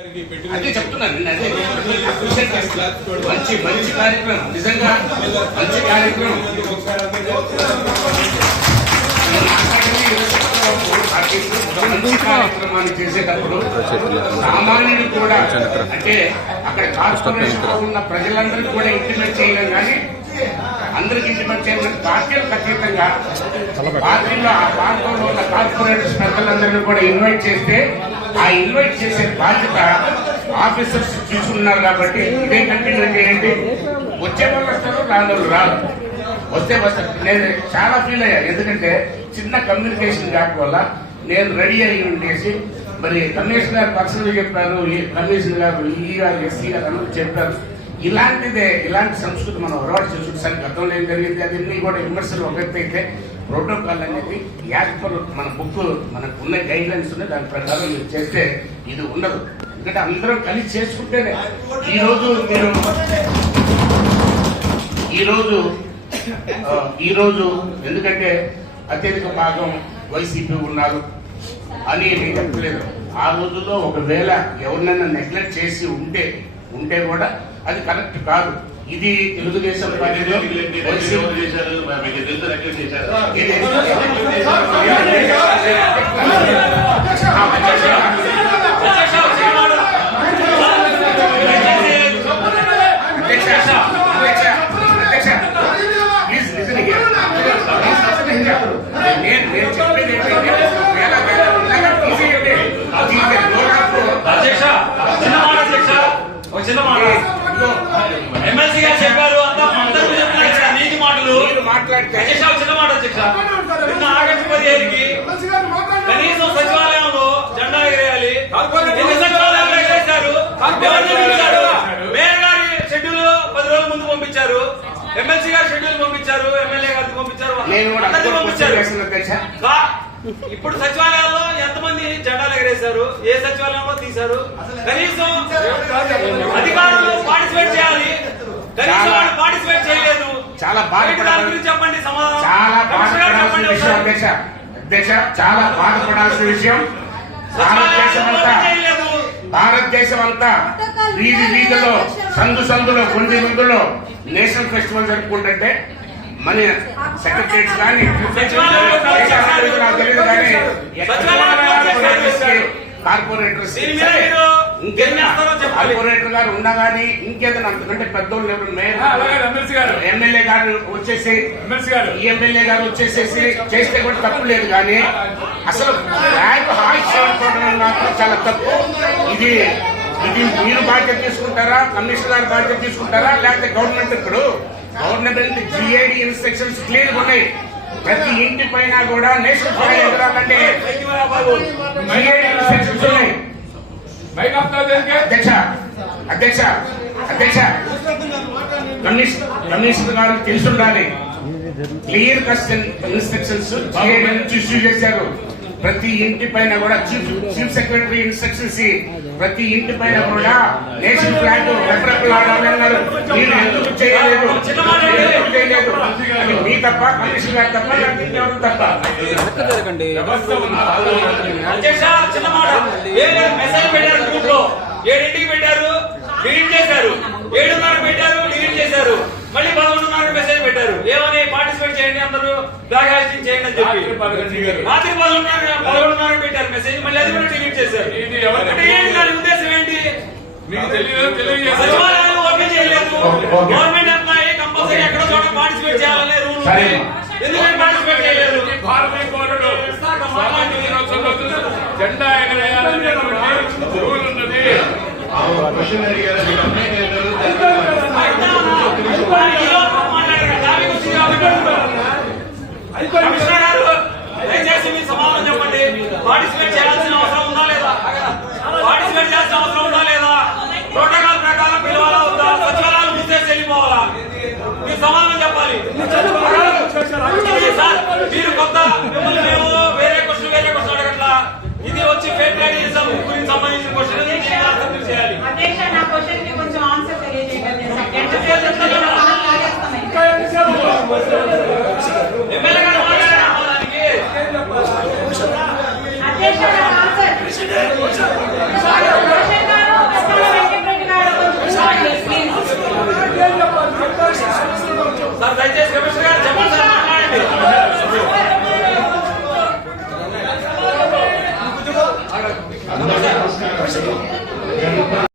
అదే చెప్తున్నాను. మంచి మంచి కార్యక్రమం, నిజంగా మంచి కార్యక్రమం. మంచి కార్యక్రమాన్ని చేసేటప్పుడు సామాన్యుడు కూడా, అంటే అక్కడ కార్పొరేషన్ ఉన్న ప్రజలందరికీ కూడా ఇంటిమేట్ చేయలేం, కానీ అందరికి ఇంటిమేట్ చేయడం పార్టీలకు అతీతంగా పార్టీలో ఆ ప్రాంతంలో ఉన్న కార్పొరేటర్స్ పెద్దలందరినీ కూడా ఇన్వైట్ చేస్తే ఆ ఇన్వైట్ చేసే బాధ్యత ఆఫీసర్స్ తీసుకున్నారు. కాబట్టి ఇదే కంటిన్యూ చేయండి. వచ్చే వాళ్ళు వస్తారు, రాని వాళ్ళు రాదు. వస్తే నేను చాలా ఫీల్ అయ్యా, ఎందుకంటే చిన్న కమ్యూనికేషన్ గ్యాప్ వల్ల నేను రెడీ అయ్యి ఉండేసి, మరి కమిషనర్ గారు పర్సనల్ చెప్పారు, కమిషనర్ గారు, ఈ గారు, ఎస్సీ గారు అందరూ చెప్పారు. ఇలాంటి సంస్కృతి మనం అలవాటు చేసుకుంటే సరే గతంలో ఏం జరిగింది అదన్నీ కూడా విమర్శలు ఒకటైతే ప్రోటోకాల్ అనేది యాజ్ పర్ మన బుక్ మనకు ఉన్న గైడ్ లైన్స్ ఉన్నాయి, దాని ప్రకారం మీరు చేస్తే ఇది ఉండదు. ఎందుకంటే అందరం కలిసి చేసుకుంటేనే ఈరోజు ఎందుకంటే అత్యధిక భాగం వైసీపీ ఉన్నారు అని నేను చెప్పలేదు. ఆ రోజుల్లో ఒకవేళ ఎవరినైనా నెగ్లెక్ట్ చేసి ఉంటే కూడా అది కరెక్ట్ కాదు. ఇది తెలుగుదేశం పార్టీలో ఎమ్మెల్సీ గారు చెప్పారు, అందరూ చెప్తున్నారు నీతి మాటలు. చిన్న మాట అధ్యక్ష, నిన్న ఆగస్టు 15కి కనీసం సచివాలయంలో జెండా ఎగరేయాలి. ఎన్ని సచివాలయాలు ఎగరేశారు? మేయర్ గారి షెడ్యూల్ 10 రోజుల ముందు పంపించారు, ఎమ్మెల్సీ గారి షెడ్యూల్ పంపించారు, ఎమ్మెల్యే గారికి పంపించారు, అందరినీ పంపించారు. ఇప్పుడు సచివాలయాల్లో ఎంతమంది జెండాలు ఎగరేశారు? ఏ సచివాలయంలో తీశారు? కనీసం అధికారులు పార్టిసిపేట్ చేయాలి, కనీసం వాళ్ళు పార్టిసిపేట్ చేయలేదు. చాలా దాని గురించి చెప్పండి, సమాధానం. చాలా బాధపడాల్సిన విషయం. భారతదేశం అంతా వీధిలో సందులో గుండెలో నేషనల్ ఫెస్టివల్ జరుపుకుంటుంటే మన సెక్రటరీస్ కానీ కార్పొరేటర్స్ కార్పొరేటర్ గారు ఉండగాని ఇంకేదైనా అంతకంటే పెద్దోళ్ళు ఎవరు ఎమ్మెల్యే గారు వచ్చేసి ఎమ్మెల్యే గారు వచ్చేసేసి చేస్తే కూడా తప్పు లేదు, కానీ అసలు బ్యాగ్ హాయిస్ మాత్రం చాలా తప్పు. ఇది మీరు బాధ్యత తీసుకుంటారా, కమిషనర్ గారు బాధ్యత తీసుకుంటారా, లేకపోతే గవర్నమెంట్ జిఐడి ఇన్స్ట్రక్షన్స్ క్లియర్ ఉన్నాయి. ప్రతి ఇంటి పైన కూడా నేషనల్ ఫ్లాగ్ ఎగరాలంటే జిఐడి ఇన్స్ట్రక్షన్స్ ఉన్నాయి. అధ్యక్ష కమిషనర్ గారు తెలుసుండాలి. క్లియర్ కట్ ఇన్స్ట్రక్షన్స్ జిఐడి నుంచి ఇష్యూ చేశారు. ప్రతి ఇంటి పైన కూడా చీఫ్ సెక్రటరీ ఇన్స్ట్రక్షన్స్, ప్రతి ఇంటి పైన కూడా నేషనల్ ఫ్లాగ్ రెపరెపలాడాలన్నారు. మీరు ఎందుకు చేయలేదు? అది మీ తప్ప, కమిషనర్ గారు తప్ప, ఇంకెవరు తప్ప? చిన్న మాట, మెసేజ్ పెట్టారు గ్రూప్ లో, 7ంటికి పెట్టారు, డిలీట్ చేశారు. 7:30 పెట్టారు, డిలీట్ చేశారు. మళ్ళీ 11:30 మెసేజ్ పెట్టారు, ఏమని పార్టిసిపేట్ చేయండి, అందరూ ఫ్లాగ్ హాయిస్టింగ్ చేయండి అని చెప్పి. రాత్రి 11:30 పెట్టారు మెసేజ్, మళ్ళీ అది కూడా డిలీట్ చేశారు. అంటే ఏంటి దాని ఉద్దేశం ఏంటి? సచివాలయాలు ఓపెన్ చేయలేదు, గవర్నమెంట్ ఎంప్లాయీ కంపల్సరీ ఎక్కడో చోట పార్టిసిపేట్ చేయాలనే రూల్ ఉంది, ఎందుకంటే పార్టిసిపేట్ చేయలేదు. జెండా ఎగరేయాలనే రూల్ ఉన్నది. దయచేసి మీ సమాధానం చెప్పండి. పార్టిసిపేట్ చేయాల్సిన అవసరం ఉందా లేదా? పార్టిసిపేట్ చేయాల్సిన అవసరం ఉందా లేదా? ప్రోటోకాల్ ప్రకారం పిలవాలా వద్దా? సచివాలయాలు మూసేసి వెళ్ళిపోవాలా? మీరు సమాధానం చెప్పాలి. సార్ మీరు కొత్త, మిమ్మల్ని మేము వేరే క్వశ్చన్ అడగట్లా. ఇది వచ్చి ఫెడరలిజం గురించి సంబంధించిన క్వశ్చన్ చేయాలి. ఎమ్మెల్యే గారు మాట్లాడారు దానికి.